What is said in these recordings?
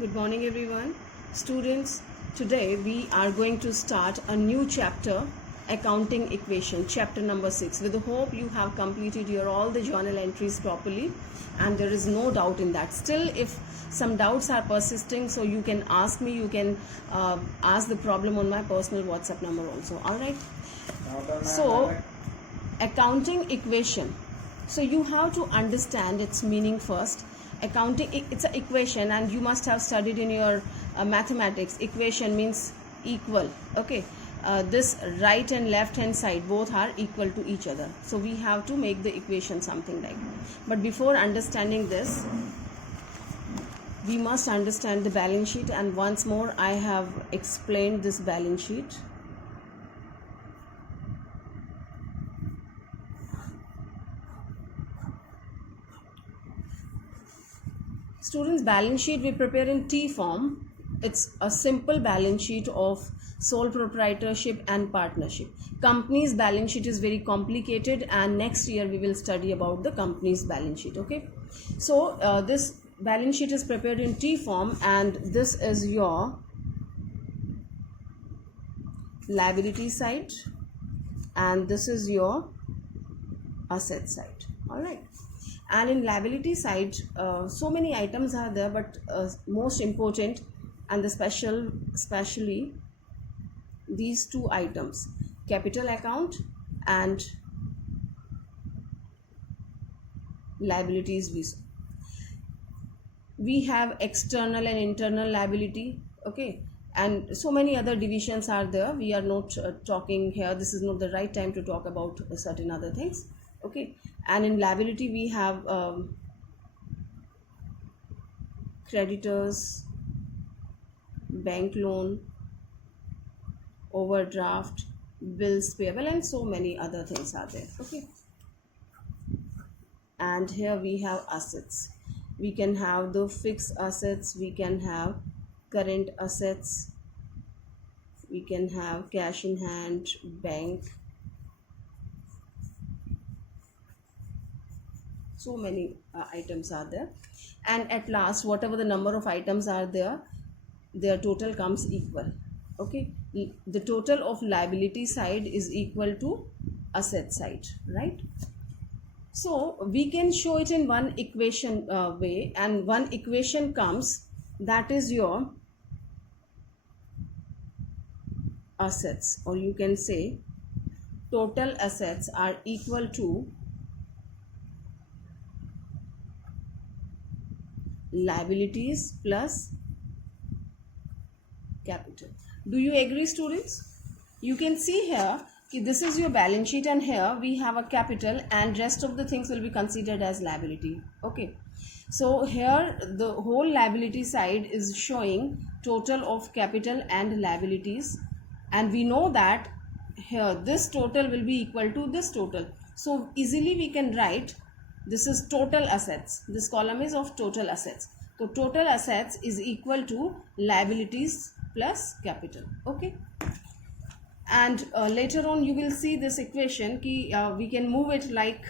Good morning, everyone. Students, today we are going to start a new chapter, Accounting Equation, chapter number 6. With the hope you have completed your all the journal entries properly, and there is no doubt in that. Still, if some doubts are persisting, so you can ask me, you can ask the problem on my personal WhatsApp number also. All right. So, accounting equation. So you have to understand its meaning first. Accounting, it's an equation, and you must have studied in your mathematics. Equation means equal. Okay, this right and left hand side both are equal to each other, so we have to make the equation something like. But before understanding this, we must understand the balance sheet, and once more I have explained this balance sheet. Students, balance sheet we prepare in T form. It's a simple balance sheet of sole proprietorship and partnership. Company's balance sheet is very complicated, and next year we will study about the company's balance sheet. Okay, so this balance sheet is prepared in T form, and this is your liability side, and this is your asset side. All right. And in liability side, so many items are there, but most important and especially these two items, capital account and liabilities. We have external and internal liability. Okay, and so many other divisions are there. We are not talking here, this is not the right time to talk about certain other things. Okay, and in liability we have creditors, bank loan, overdraft, bills payable, and so many other things are there. Okay, and here we have assets. We can have the fixed assets, we can have current assets, we can have cash in hand, bank, so many items are there. And at last, whatever the number of items are there, their total comes equal. Okay, the total of liability side is equal to asset side, right? So we can show it in one equation way, and one equation comes, that is your assets, or you can say total assets are equal to liabilities plus capital. Do you agree, students? You can see here this is your balance sheet, and here we have a capital, and rest of the things will be considered as liability. Okay, so here the whole liability side is showing total of capital and liabilities, and we know that here this total will be equal to this total, so easily we can write this is total assets. This column is of total assets. So total assets is equal to liabilities plus capital. Okay, and later on you will see this equation ki, we can move it like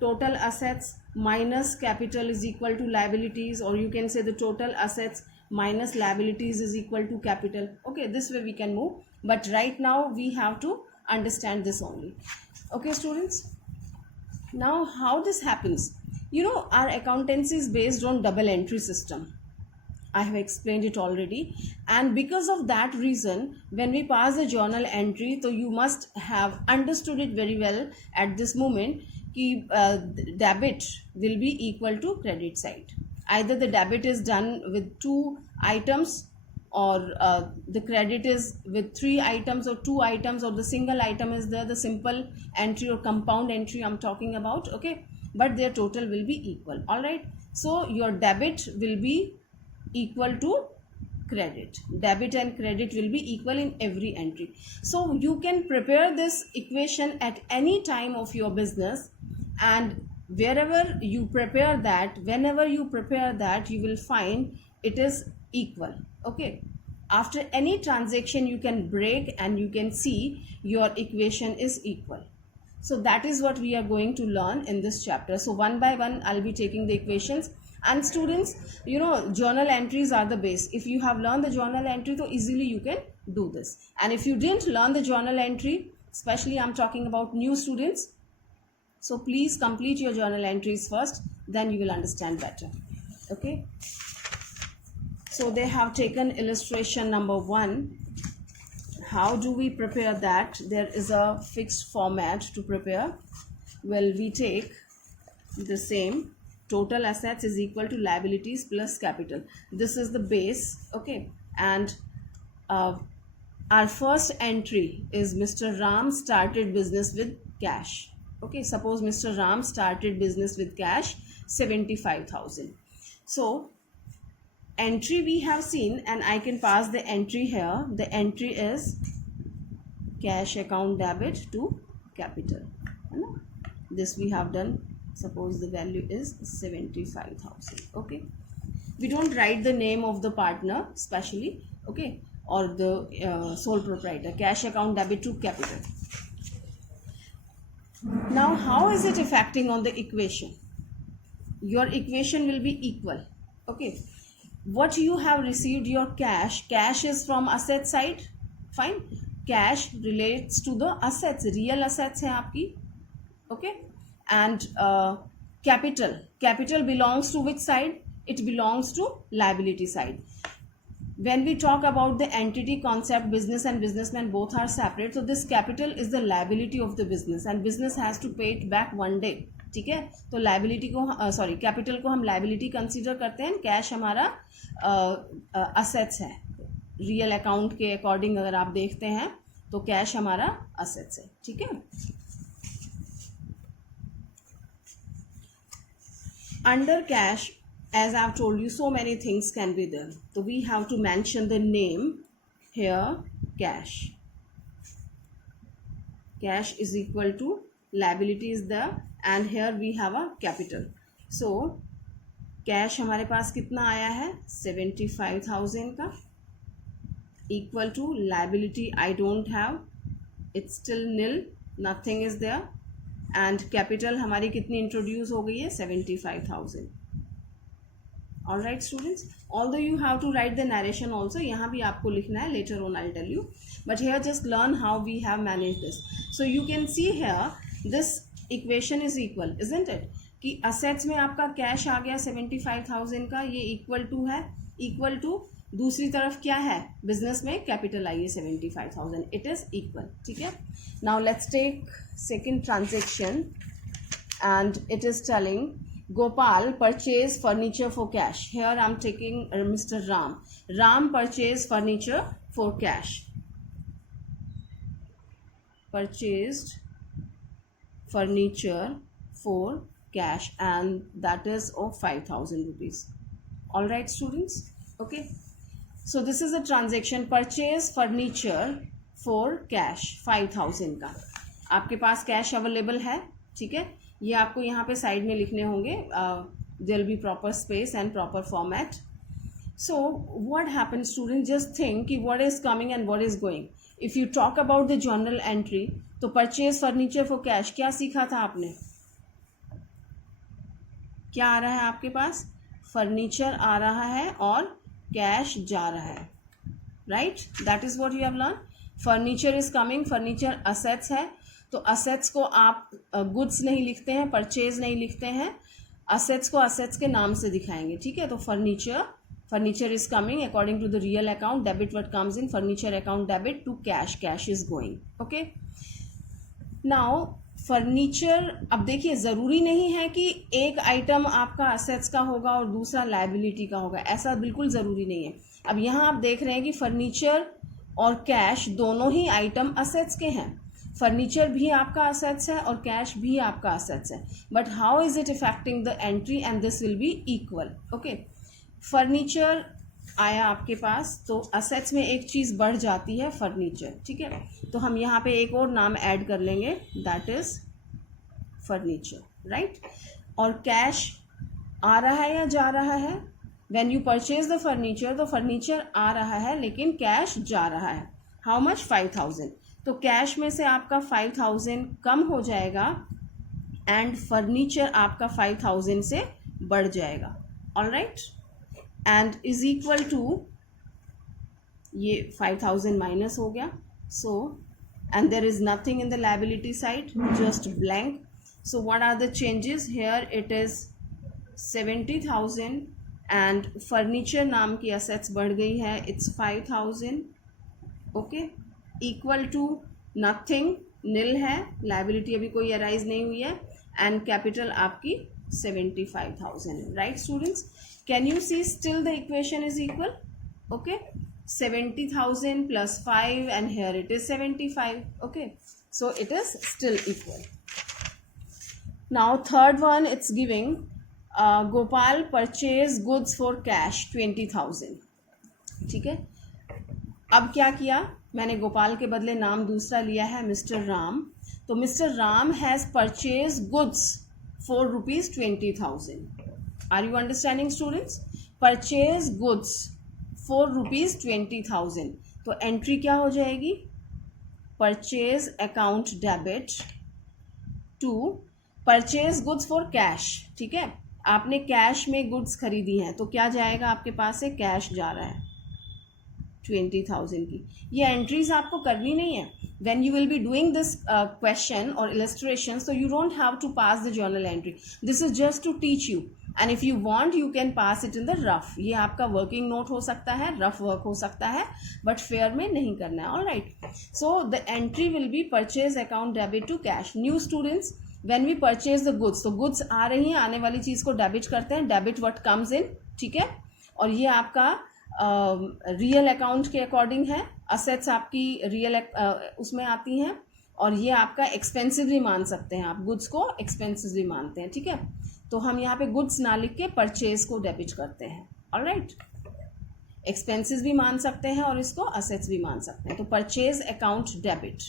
total assets minus capital is equal to liabilities, or you can say the total assets minus liabilities is equal to capital. Okay, this way we can move, but right now we have to understand this only. Okay, students. Now, how this happens? You know, our accountancy is based on double entry system. I have explained it already, and because of that reason, when we pass a journal entry, so you must have understood it very well at this moment ki debit will be equal to credit side. Either the debit is done with two items, or the credit is with three items or two items, or the single item is there, the simple entry or compound entry I'm talking about. Okay, but their total will be equal. All right, so your debit will be equal to credit. Debit and credit will be equal in every entry. So you can prepare this equation at any time of your business, and wherever you prepare that, whenever you prepare that, you will find it is equal. Okay, after any transaction you can break and you can see your equation is equal. So that is what we are going to learn in this chapter. So one by one I'll be taking the equations. And students, you know, journal entries are the base. If you have learned the journal entry, so easily you can do this. And if you didn't learn the journal entry, especially I'm talking about new students, so please complete your journal entries first, then you will understand better. Okay, so they have taken illustration number 1. How do we prepare that? There is a fixed format to prepare. Well, we take the same, total assets is equal to liabilities plus capital. This is the base. Okay, and our first entry is Mr. Ram started business with cash. Okay, suppose Mr. Ram started business with cash 75,000. So entry we have seen, and I can pass the entry here. The entry is cash account debit to capital. This we have done. Suppose the value is 75,000. Okay, we don't write the name of the partner especially, okay, or the sole proprietor. Cash account debit to capital. Now how is it affecting on the equation? Your equation will be equal. Okay, what you have received, your cash is from asset side. Fine, cash relates to the assets, real assets है आपकी. Okay, and capital belongs to which side? It belongs to liability side. When we talk about the entity concept, business and businessman both are separate, so this capital is the liability of the business and business has to pay it back one day. ठीक है, तो liability को capital को हम liability consider करते हैं, cash हमारा assets है. रियल अकाउंट के अकॉर्डिंग अगर आप देखते हैं तो कैश हमारा असेट्स है. ठीक है, under cash, as I've told you, so many things can be there. So we have to mention the name here. Cash is equal to liability is there, and here we have a capital. So cash हमारे पास कितना आया है? 75,000 का, equal to liability I don't have, it's still nil, nothing is there. And capital हमारी कितनी introduce हो गई है? 75,000. All right students, although you have to write the narration also, यहाँ भी आपको लिखना है, later on I tell you, but here just learn how we have manage this. So you can see here this equation is equal, isn't it, कि assets में आपका cash आ गया 75,000 का, ये इक्वल टू है, इक्वल टू दूसरी तरफ क्या है? बिजनेस में कैपिटल आई है 75,000, इट इज इक्वल. ठीक है, now let's take second transaction, and it is telling Gopal purchase furniture for cash. Here I am taking Mr. Ram purchased furniture for cash. Purchased furniture for cash, and that is of 5,000 rupees. All right students, okay, so this is a transaction, purchase furniture for cash 5,000 का. आपके पास cash available है. ठीक है, ये आपको यहाँ पे side में लिखने होंगे. There will be proper space and proper format. So what happen student, just think कि what is coming and what is going. If you talk about the journal entry, तो परचेज फर्नीचर फॉर कैश क्या सीखा था आपने? क्या आ रहा है आपके पास? फर्नीचर आ रहा है और कैश जा रहा है. Right, that is what you have learn. Furniture is coming, furniture assets है, तो असेट्स को आप गुड्स नहीं लिखते हैं, परचेज नहीं लिखते हैं, असेट्स को असेट्स के नाम से दिखाएंगे. ठीक है, तो furniture is coming according to the real account, debit what comes in, furniture account debit to cash is going. Okay, now furniture, अब देखिए ज़रूरी नहीं है कि एक आइटम आपका असेट्स का होगा और दूसरा लाइबिलिटी का होगा, ऐसा बिल्कुल ज़रूरी नहीं है. अब यहाँ आप देख रहे हैं कि फर्नीचर और कैश दोनों ही आइटम असेट्स के हैं. फर्नीचर भी आपका असेट्स है और कैश भी आपका असेट्स है, but how is it affecting the entry, and this will be equal. Okay, furniture आया आपके पास, तो असेट्स में एक चीज़ बढ़ जाती है, फर्नीचर. ठीक है, तो हम यहाँ पे एक और नाम ऐड कर लेंगे, दैट इज फर्नीचर. राइट, और कैश आ रहा है या जा रहा है? When you purchase the furniture, तो फर्नीचर आ रहा है लेकिन कैश जा रहा है. How much? 5,000. तो कैश में से आपका 5,000 कम हो जाएगा एंड फर्नीचर आपका 5,000 से बढ़ जाएगा. All right, and is equal to, ये 5000 माइनस हो गया, सो and there is nothing in the liability side, just blank. So what are the changes here? It is 70,000 and furniture नाम की assets बढ़ गई है, it's 5,000. okay, equal to nothing, nil है, liability अभी कोई arise नहीं हुई है, and capital आपकी 75,000. right students, can you see still the equation is equal? okay, 70,000 plus 5 and here it is 75. okay, so it is still equal. Now third one, it's giving Gopal purchase goods for cash 20,000. ठीक है, अब क्या किया मैंने, गोपाल के बदले नाम दूसरा लिया है मिस्टर राम, तो mister Ram has purchase goods for ₹20,000. Are you understanding students? Purchase goods for ₹20,000, तो एंट्री क्या हो जाएगी? Purchase account debit to purchase goods for cash. ठीक है, आपने कैश में गुड्स खरीदी हैं, तो क्या जाएगा आपके पास से? कैश जा रहा है 20,000 की. ये एंट्रीज आपको करनी नहीं है. when you will be doing this question or illustration, so you don't have to pass the journal entry. this is just to teach you, and if you want you can pass it in the rough. ये आपका working note हो सकता है, rough work हो सकता है, but fair में नहीं करना है. All right, so the entry will be purchase account debit to cash. New students, when we purchase the goods, तो गुड्स आ रही हैं, आने वाली चीज़ को डेबिट करते हैं, डेबिट व्हाट कम्स इन. ठीक है, और ये आपका रियल अकाउंट के अकॉर्डिंग है, असेट्स आपकी रियल उसमें आती हैं, और ये आपका एक्सपेंसिव भी मान सकते हैं, आप गुड्स को एक्सपेंसिव भी मानते हैं. ठीक है, तो हम यहाँ पे गुड्स ना लिख के परचेज को डेबिट करते हैं. ऑल राइट, एक्सपेंसिव भी मान सकते हैं और इसको असेट्स भी मान सकते हैं. तो purchase account debit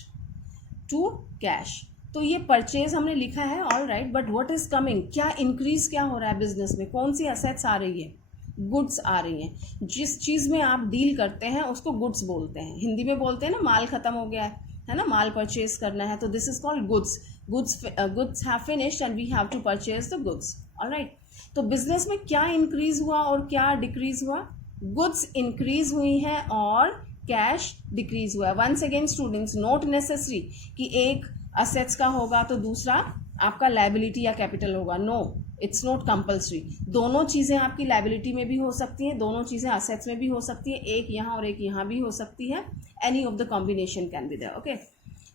to cash, तो ये परचेज हमने लिखा है. All right, but what is coming, क्या इंक्रीज क्या हो रहा है बिजनेस में, कौन सी असेट्स आ रही है? गुड्स आ रही हैं. जिस चीज़ में आप डील करते हैं उसको गुड्स बोलते हैं. हिंदी में बोलते हैं ना, माल खत्म हो गया है ना, माल परचेज करना है, तो this is called goods. Goods have finished and we have to purchase the goods. Alright, तो बिजनेस में क्या इंक्रीज हुआ और क्या डिक्रीज हुआ? गुड्स इंक्रीज हुई हैं और कैश डिक्रीज हुआ है. Once again students, not necessary कि एक असेट्स का होगा तो दूसरा आपका लायबिलिटी या कैपिटल होगा. No, it's not compulsory. दोनों चीज़ें आपकी लायबिलिटी में भी हो सकती हैं, दोनों चीज़ें असेट्स में भी हो सकती हैं, एक यहाँ और एक यहाँ भी हो सकती है. Any of the combination can be there. Okay,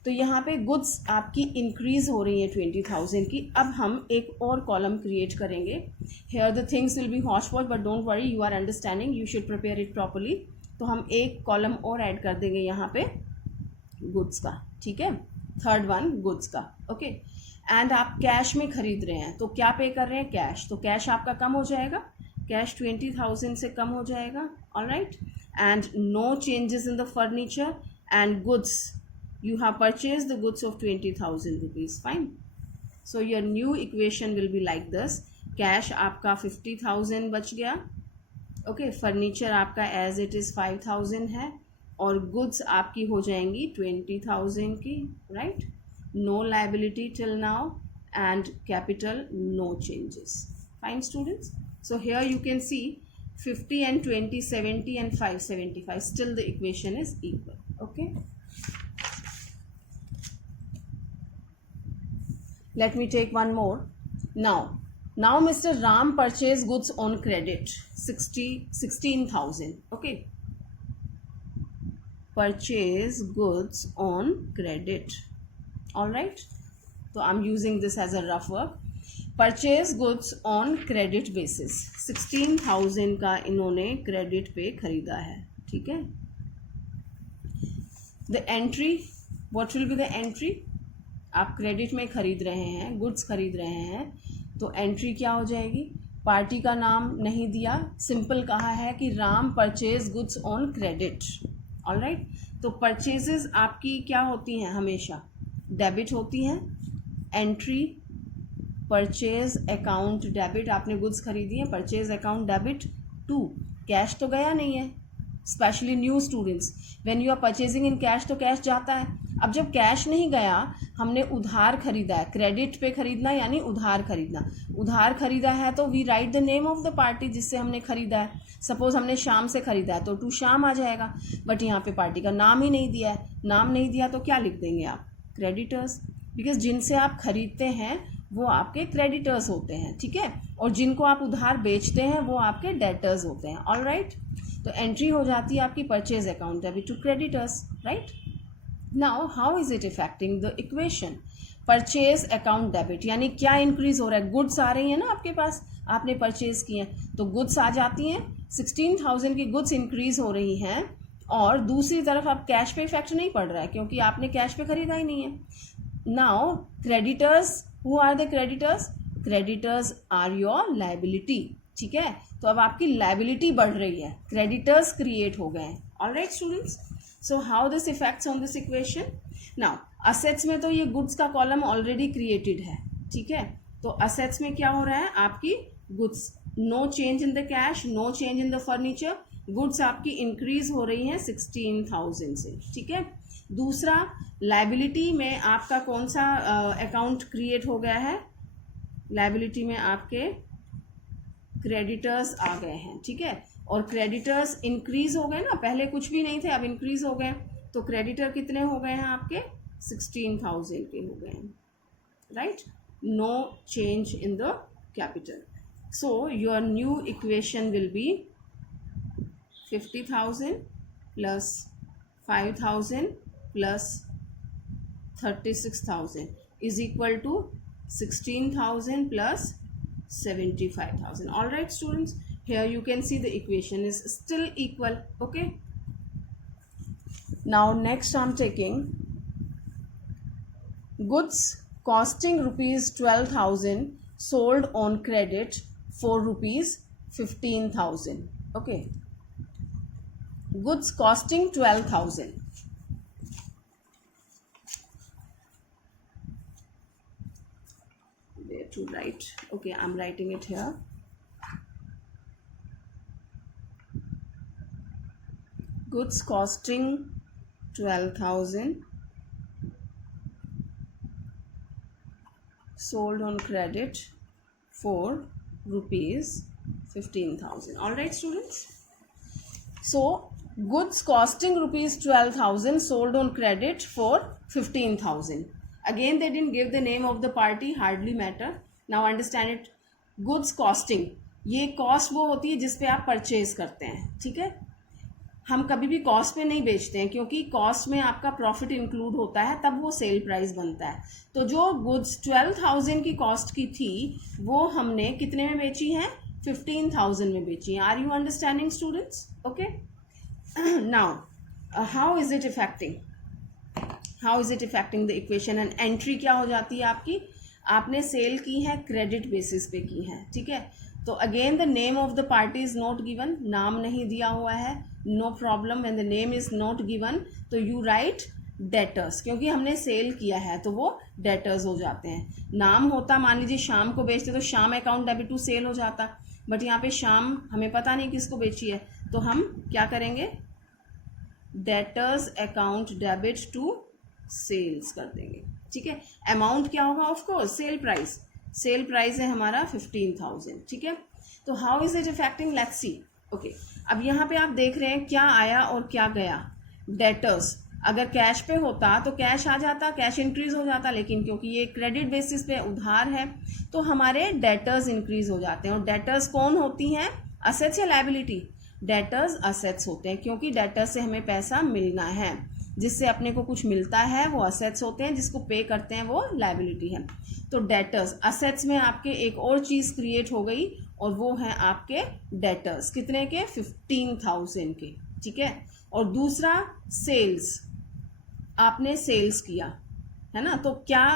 तो यहाँ पे गुड्स आपकी इंक्रीज हो रही है 20,000 की. अब हम एक और कॉलम क्रिएट करेंगे. Here the things will be hotchpotch, but don't worry, you are understanding, you should prepare it properly. तो हम एक कॉलम और ऐड कर देंगे यहाँ पे गुड्स का. ठीक है, थर्ड वन गुड्स का. ओके, एंड आप कैश में खरीद रहे हैं, तो क्या पे कर रहे हैं? कैश. तो कैश आपका कम हो जाएगा, कैश 20,000 से कम हो जाएगा. All right, and no changes in the furniture and goods. You have purchased the goods of 20,000 rupees. Fine. So your new equation will be like this. Cash आपका 50,000 बच गया. Okay, furniture आपका as it is 5,000 है, और goods आपकी हो जाएंगी 20,000 की. Right? No liability till now, and capital no changes. Fine students. So here you can see 50 and 20, 70 and 5, 75. Still the equation is equal. Okay. Let me take one more. Now Mr. Ram purchased goods on credit 16,000. Okay, purchase goods on credit. All right, so I'm using this as a rough work. Purchase goods on credit basis. 16,000 का इन्होंने credit पे खरीदा है. ठीक है, the entry, what will be the entry? आप credit में खरीद रहे हैं, गुड्स खरीद रहे हैं, तो एंट्री क्या हो जाएगी? पार्टी का नाम नहीं दिया, सिंपल कहा है कि Ram purchase goods on credit. Alright, तो परचेजेस आपकी क्या होती हैं? हमेशा डेबिट होती हैं. एंट्री परचेज अकाउंट डेबिट, आपने गुड्स खरीदी है, purchase account debit to cash तो गया नहीं है. Specially new students, when you are purchasing in cash तो कैश जाता है. अब जब कैश नहीं गया, हमने उधार खरीदा है, क्रेडिट पे खरीदना यानी उधार खरीदना, उधार खरीदा है तो we write the name of the party जिससे हमने खरीदा है। सपोज हमने श्याम से खरीदा है तो टू श्याम आ जाएगा, बट यहाँ पे पार्टी का नाम ही नहीं दिया है, नाम नहीं दिया तो क्या लिख देंगे आप, क्रेडिटर्स, बिकॉज जिनसे आप खरीदते हैं वो आपके क्रेडिटर्स होते हैं, ठीक है, और जिनको आप उधार बेचते हैं वो आपके डेटर्स होते हैं। ऑल राइट, तो एंट्री हो जाती है आपकी purchase account debit to creditors, right. Now how is it affecting the equation, purchase account debit यानी क्या इंक्रीज हो रहा है, गुड्स आ रही है ना आपके पास, आपने परचेज किए हैं तो गुड्स आ जाती हैं, 16,000 की गुड्स इंक्रीज हो रही हैं, और दूसरी तरफ अब कैश पे इफेक्ट नहीं पड़ रहा है क्योंकि आपने कैश पे खरीदा ही नहीं है। Now creditors, who are the creditors, creditors are your liability, ठीक है, तो अब आपकी लाइबिलिटी बढ़ रही है, क्रेडिटर्स क्रिएट हो गए हैं। All right students, so how this effects on this equation. Now assets में तो ये गुड्स का कॉलम ऑलरेडी क्रिएटेड है, ठीक है, तो असेट्स में क्या हो रहा है, आपकी goods, no change in the cash, no change in the furniture, goods आपकी इंक्रीज हो रही हैं 16,000 से, ठीक है। दूसरा, लाइबिलिटी में आपका कौन सा अकाउंट क्रिएट हो गया है, लाइबिलिटी में आपके क्रेडिटर्स आ गए हैं, ठीक है, और क्रेडिटर्स इंक्रीज हो गए ना, पहले कुछ भी नहीं थे अब इंक्रीज हो गए, तो क्रेडिटर कितने हो गए हैं आपके, 16,000 के हो गए हैं, right, no change in the capital. So your new equation will be 50,000 plus 5,000 plus 36,000 is equal to 16,000 plus 75,000. All right students, here you can see the equation is still equal. Okay, now next I'm taking goods costing rupees 12,000 sold on credit for rupees 15,000. Okay, goods costing 12,000, where to write, okay, I'm writing it here. Goods costing 12,000 sold on credit for rupees 15,000. All right students, so goods costing rupees 12,000 sold on credit for 15,000. Again they didn't give the name of the party, hardly matter. Now understand it, goods costing, ये cost वो होती है जिस पे आप purchase करते हैं, ठीक है, हम कभी भी कॉस्ट पे नहीं बेचते हैं क्योंकि कॉस्ट में आपका प्रॉफिट इंक्लूड होता है, तब वो सेल प्राइस बनता है। तो जो गुड्स 12,000 की कॉस्ट की थी वो हमने कितने में बेची हैं, 15,000 में बेची हैं। Are you understanding students? Okay, now how is it affecting, how is it affecting the equation, and entry क्या हो जाती है आपकी, आपने सेल की है क्रेडिट बेसिस पे की है, ठीक है, तो again the name of the party is not given, नाम नहीं दिया हुआ है, no problem, when the name is not given तो यू राइट डेटर्स, क्योंकि हमने सेल किया है तो वो डेटर्स हो जाते हैं। नाम होता, मान लीजिए शाम को बेचते तो शाम अकाउंट डेबिट टू सेल हो जाता, बट यहाँ पे शाम हमें पता नहीं किसको बेची है, तो हम क्या करेंगे, debtors account debit to sales कर देंगे, ठीक है। अमाउंट क्या होगा, of course sale price, sale price है हमारा 15,000, ठीक है। तो how is it affecting, let's see. Okay, अब यहाँ पे आप देख रहे हैं क्या आया और क्या गया, डेटर्स, अगर कैश पे होता तो कैश आ जाता, कैश इंक्रीज हो जाता, लेकिन क्योंकि ये क्रेडिट बेसिस पे उधार है तो हमारे डेटर्स इंक्रीज हो जाते हैं। और डेटर्स कौन होती हैं, असेट्स या लायबिलिटी, डेटर्स असेट्स होते हैं, क्योंकि डेटर्स से हमें पैसा मिलना है, जिससे अपने को कुछ मिलता है वो असेट्स होते हैं, जिसको पे करते हैं वो लायबिलिटी है। तो डेटर्स, असेट्स में आपके एक और चीज़ क्रिएट हो गई और वो है आपके डेटर्स, कितने के, 15,000 के, ठीक है। और दूसरा सेल्स, आपने सेल्स किया है ना, तो क्या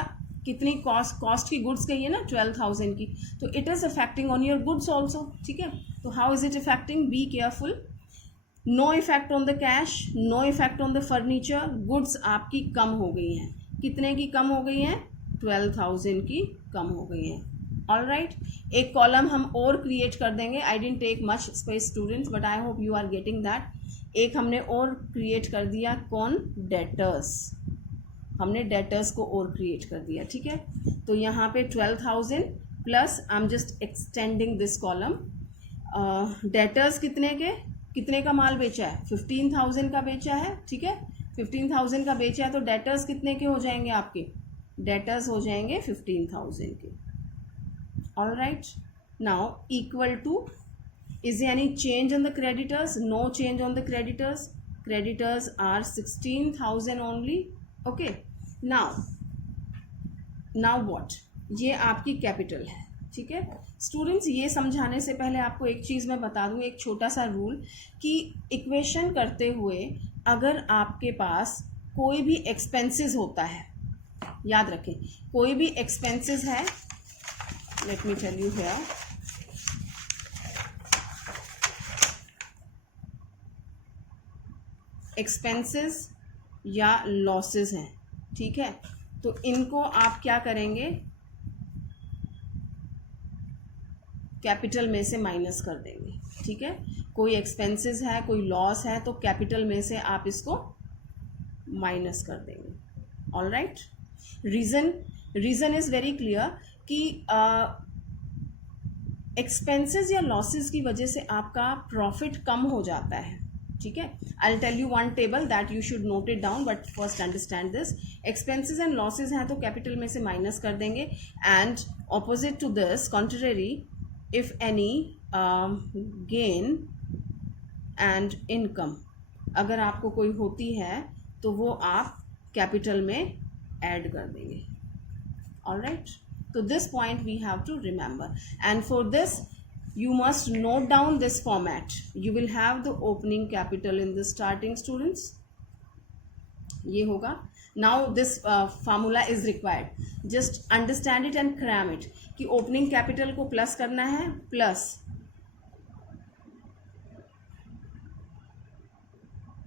कितनी कॉस्ट की गुड्स गई है ना 12,000 की, तो it is affecting on your goods also, ठीक है। तो how is it affecting, be careful, no effect on the cash, no effect on the furniture, goods आपकी कम हो गई हैं, कितने की कम हो गई हैं, 12,000 की कम हो गई हैं। ऑल राइट, एक कॉलम हम और क्रिएट कर देंगे, I didn't take much space students, but I hope you are getting that. एक हमने और क्रिएट कर दिया, कौन, डेटर्स, हमने डेटर्स को और क्रिएट कर दिया, ठीक है। तो यहाँ पे 12,000 plus I am just extending this column. Debtors कितने का माल बेचा है, 15,000 का बेचा है, ठीक है। 15,000 का बेचा है तो डेटर्स कितने के हो जाएंगे आपके, डेटर्स हो जाएंगे 15,000 के। All right, now equal to, is there any change on the creditors? No change on the creditors. Creditors are 16,000 only. Okay, now what? ये आपकी कैपिटल है, ठीक है। स्टूडेंट्स, ये समझाने से पहले आपको एक चीज़ मैं बता दूँ, एक छोटा सा रूल, कि इक्वेशन करते हुए अगर आपके पास कोई भी एक्सपेंसेस होता है, याद रखें, कोई भी एक्सपेंसेस है, let me tell you here, expenses या लॉसेस हैं, ठीक है। तो इनको आप क्या करेंगे, कैपिटल में से माइनस कर देंगे, ठीक है। कोई एक्सपेंसेस है, कोई लॉस है, तो कैपिटल में से आप इसको माइनस कर देंगे। All right, reason is very clear कि एक्सपेंसेस या लॉसेस की वजह से आपका प्रॉफिट कम हो जाता है, ठीक है। I tell you one table that you should note it down, but first understand this. Expenses and losses हैं तो कैपिटल में से माइनस कर देंगे, and opposite to this, contrary, if any gain and income, अगर आपको कोई होती है तो वो आप कैपिटल में ऐड कर देंगे। ऑल राइट, तो this point we have to remember, and for this you must note down this format. You will have the opening capital in the starting, students. ये होगा. Now this formula is required. Just understand it and cram it. कि opening capital को plus करना है, plus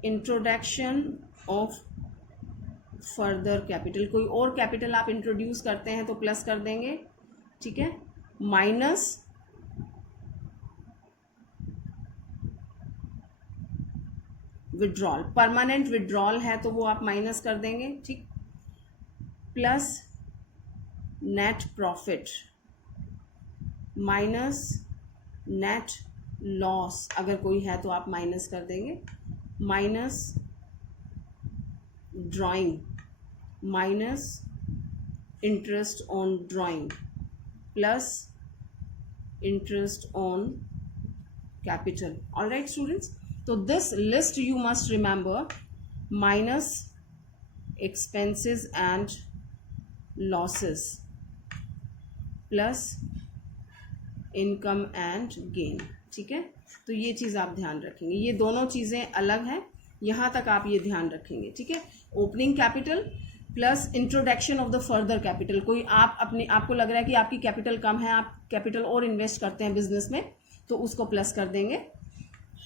introduction of further capital. कोई और capital आप introduce करते हैं तो plus कर देंगे, ठीक है, minus विड्रॉल, परमानेंट विड्रॉल है तो वो आप माइनस कर देंगे, ठीक, plus net profit minus net loss, अगर कोई है तो आप माइनस कर देंगे, minus drawing minus interest on drawing plus interest on capital. All right students, तो this list you must remember, minus expenses and losses plus income and gain, ठीक है। तो ये चीज़ आप ध्यान रखेंगे, ये दोनों चीज़ें अलग हैं, यहाँ तक आप ये ध्यान रखेंगे, ठीक है। Opening capital plus introduction of the further capital. कोई आपको लग रहा है कि आपकी कैपिटल कम है, आप कैपिटल और इन्वेस्ट करते हैं बिजनेस में, तो उसको प्लस कर देंगे।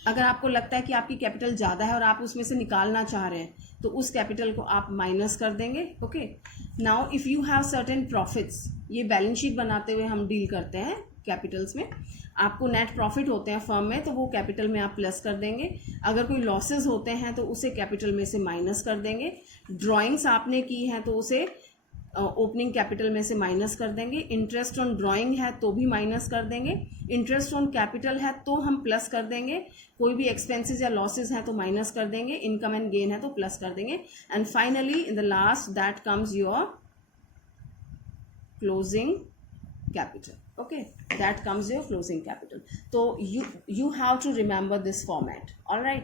अगर आपको लगता है कि आपकी कैपिटल ज़्यादा है और आप उसमें से निकालना चाह रहे हैं तो उस कैपिटल को आप माइनस कर देंगे। Okay, now if you have certain profits, ये बैलेंस शीट बनाते हुए हम डील करते हैं कैपिटल्स में, आपको नेट प्रॉफिट होते हैं फर्म में तो वो कैपिटल में आप प्लस कर देंगे। अगर कोई लॉसेस होते हैं तो उसे कैपिटल में से माइनस कर देंगे। ड्राइंग्स आपने की हैं तो उसे ओपनिंग कैपिटल में से माइनस कर देंगे। इंटरेस्ट ऑन ड्राइंग है तो भी माइनस कर देंगे। इंटरेस्ट ऑन कैपिटल है तो हम प्लस कर देंगे। कोई भी एक्सपेंसेस या लॉसेस हैं तो माइनस कर देंगे। इनकम एंड गेन है तो प्लस कर देंगे। And finally in the last that comes your closing capital. Okay, that comes your closing capital. So you have to remember this format. All right,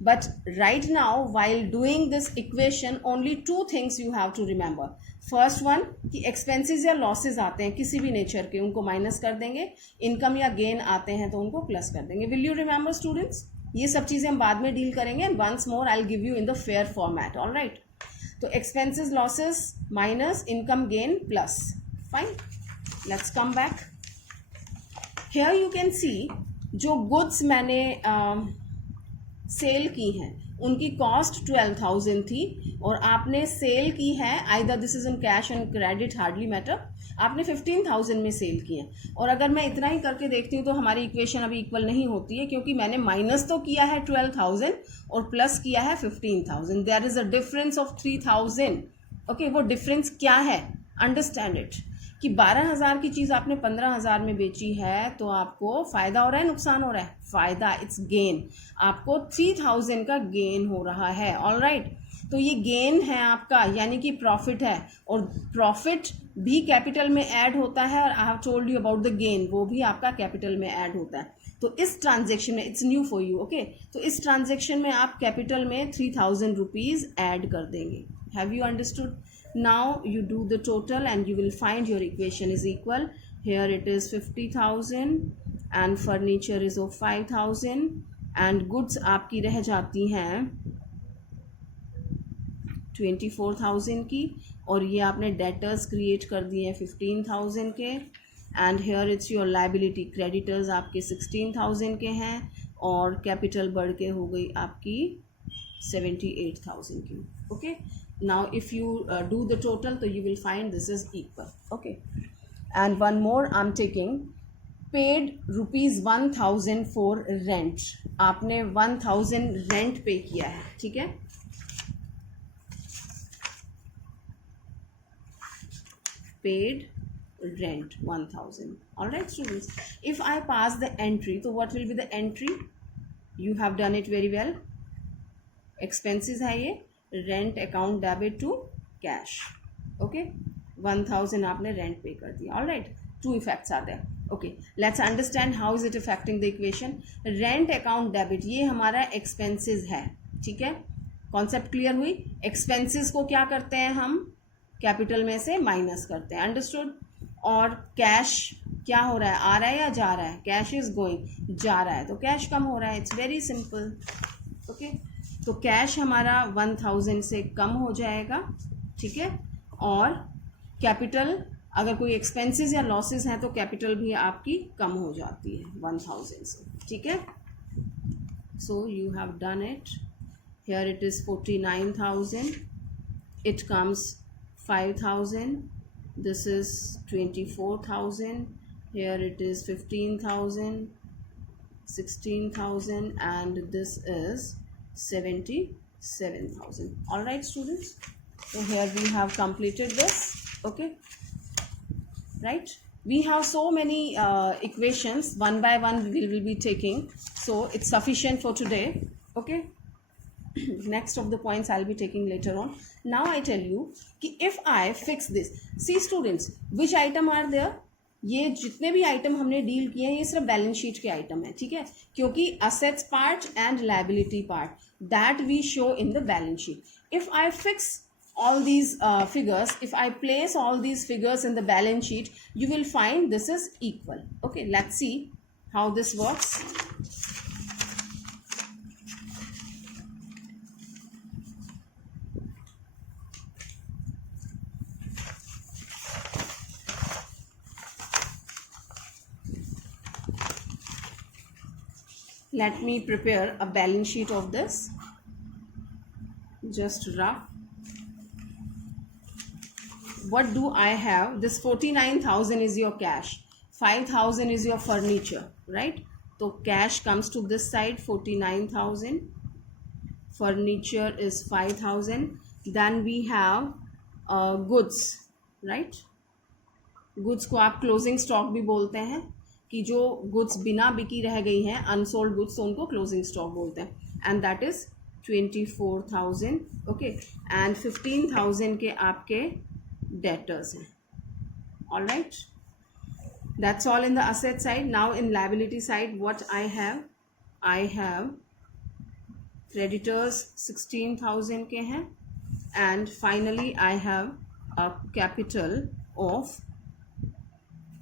but right now while doing this equation only two things you have to remember. First one कि expenses या losses आते हैं किसी भी nature के, उनको minus कर देंगे। income या gain आते हैं तो उनको plus कर देंगे। Will you remember students? ये सब चीज़ें हम बाद में deal करेंगे। Once more I'll give you in the fair format. All right, तो expenses losses minus income gain plus. Fine, let's come back. Here you can see जो गुड्स मैंने सेल की हैं उनकी कॉस्ट 12,000 थी और आपने सेल की है, either this is in cash and credit hardly matter, आपने 15,000 में सेल की है। और अगर मैं इतना ही करके देखती हूँ तो हमारी इक्वेशन अभी इक्वल नहीं होती है, क्योंकि मैंने माइनस तो किया है 12,000 और प्लस किया है 15,000। There is a difference of 3,000। Okay वो डिफरेंस क्या है, अंडरस्टैंड इट, कि 12,000 की चीज़ आपने 15,000 में बेची है तो आपको फ़ायदा हो रहा है, नुकसान हो रहा है, फ़ायदा, इट्स गेन, आपको 3,000 का गेन हो रहा है, ऑल राइट। तो ये गेन है आपका, यानी कि प्रॉफिट है, और प्रॉफिट भी कैपिटल में ऐड होता है, और I have told you about the gain, वो भी आपका कैपिटल में ऐड होता है। तो इस ट्रांजेक्शन में, it's new for you, okay, तो इस ट्रांजेक्शन में आप कैपिटल में 3,000 रुपीज़ ऐड कर देंगे। Have you understood? Now you do the total and you will find your equation is equal. Here it is 50,000 and furniture is of 5,000 and goods आपकी रह जाती हैं 24,000 की, और ये आपने डेटर्स क्रिएट कर दिए हैं 15,000 के, and here it's your liability, creditors आपके 16,000 के हैं, और कैपिटल बढ़ के हो गई आपकी 78,000 की, okay. Now if you do the total, so you will find this is equal, okay. And one more I'm taking, paid rupees 1,000 for rent, आपने 1,000 रेंट पे किया है, ठीक है, paid rent 1,000, all right students. If I pass the entry, so what will be the entry? You have done it very well, expenses है ये, rent account debit to cash, okay, 1,000 आपने rent pay कर दिया, all right, two effects are there, okay. Let's understand how is it affecting the equation. Rent account debit ये हमारा expenses है, ठीक है, कॉन्सेप्ट क्लियर हुई। एक्सपेंसेस को क्या करते हैं हम, कैपिटल में से माइनस करते हैं, अंडरस्टूड। और कैश क्या हो रहा है, आ रहा है या जा रहा है, कैश इज गोइंग, जा रहा है, तो कैश कम हो रहा है, इट्स वेरी सिंपल, ओके। तो कैश हमारा 1,000 से कम हो जाएगा, ठीक है, और कैपिटल, अगर कोई एक्सपेंसेस या लॉसेस हैं तो कैपिटल भी आपकी कम हो जाती है 1,000 से, ठीक है। So you have done it, here it is 49,000, it comes 5,000, this is 24,000, here it is 15,000, 16,000 and this is 77,000. All right students, so here we have completed this, okay, right. We have so many equations, one by one we will be taking, so it's sufficient for today, okay. Next of the points I'll be taking later on. Now I tell you कि if I fix this, see students, which item are there, ये जितने भी item हमने deal किए हैं ये सिर्फ balance sheet के आइटम है, ठीक है, क्योंकि assets part and liability part that we show in the balance sheet. If I fix all these figures, if I place all these figures in the balance sheet, you will find this is equal. Okay, let's see how this works. Let me prepare a balance sheet of this, just rough. What do I have? This 49,000 is your cash, 5,000 is your furniture, right? So cash comes to this side, 49,000, furniture is 5,000. Then we have goods, right? goods को आप closing stock भी बोलते हैं, कि जो goods बिना बिकी रह गई हैं, unsold goods, तो उनको closing stock बोलते हैं, and that is 24,000, okay, and 15,000 के आपके debtors हैं, all right. That's all in the asset side. Now in liability side, what I have creditors 16,000 के हैं, and finally I have a capital of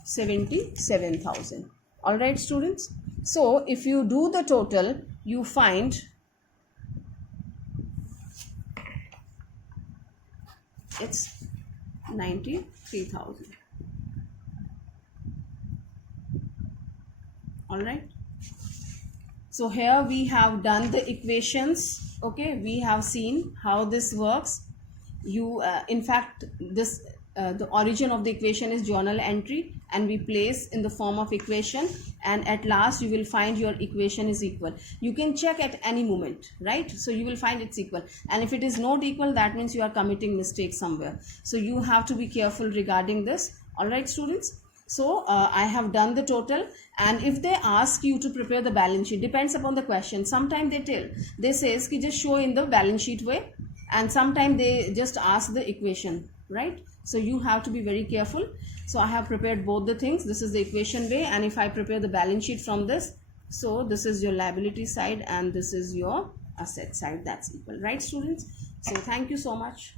77,000. All right students, so if you do the total, you find it's 93,000. All right, so here we have done the equations, okay, we have seen how this works. You in fact, this the origin of the equation is journal entry, and we place in the form of equation, and at last you will find your equation is equal. You can check at any moment, right? So you will find it's equal, and if it is not equal, that means you are committing mistake somewhere. So you have to be careful regarding this. All right, students. So I have done the total, and if they ask you to prepare the balance sheet, depends upon the question. Sometimes they says ki just show in the balance sheet way, and sometimes they just ask the equation, right? So you have to be very careful. So I have prepared both the things. This is the equation way, and if I prepare the balance sheet from this, so this is your liability side and this is your asset side. That's equal, right, students? So thank you so much.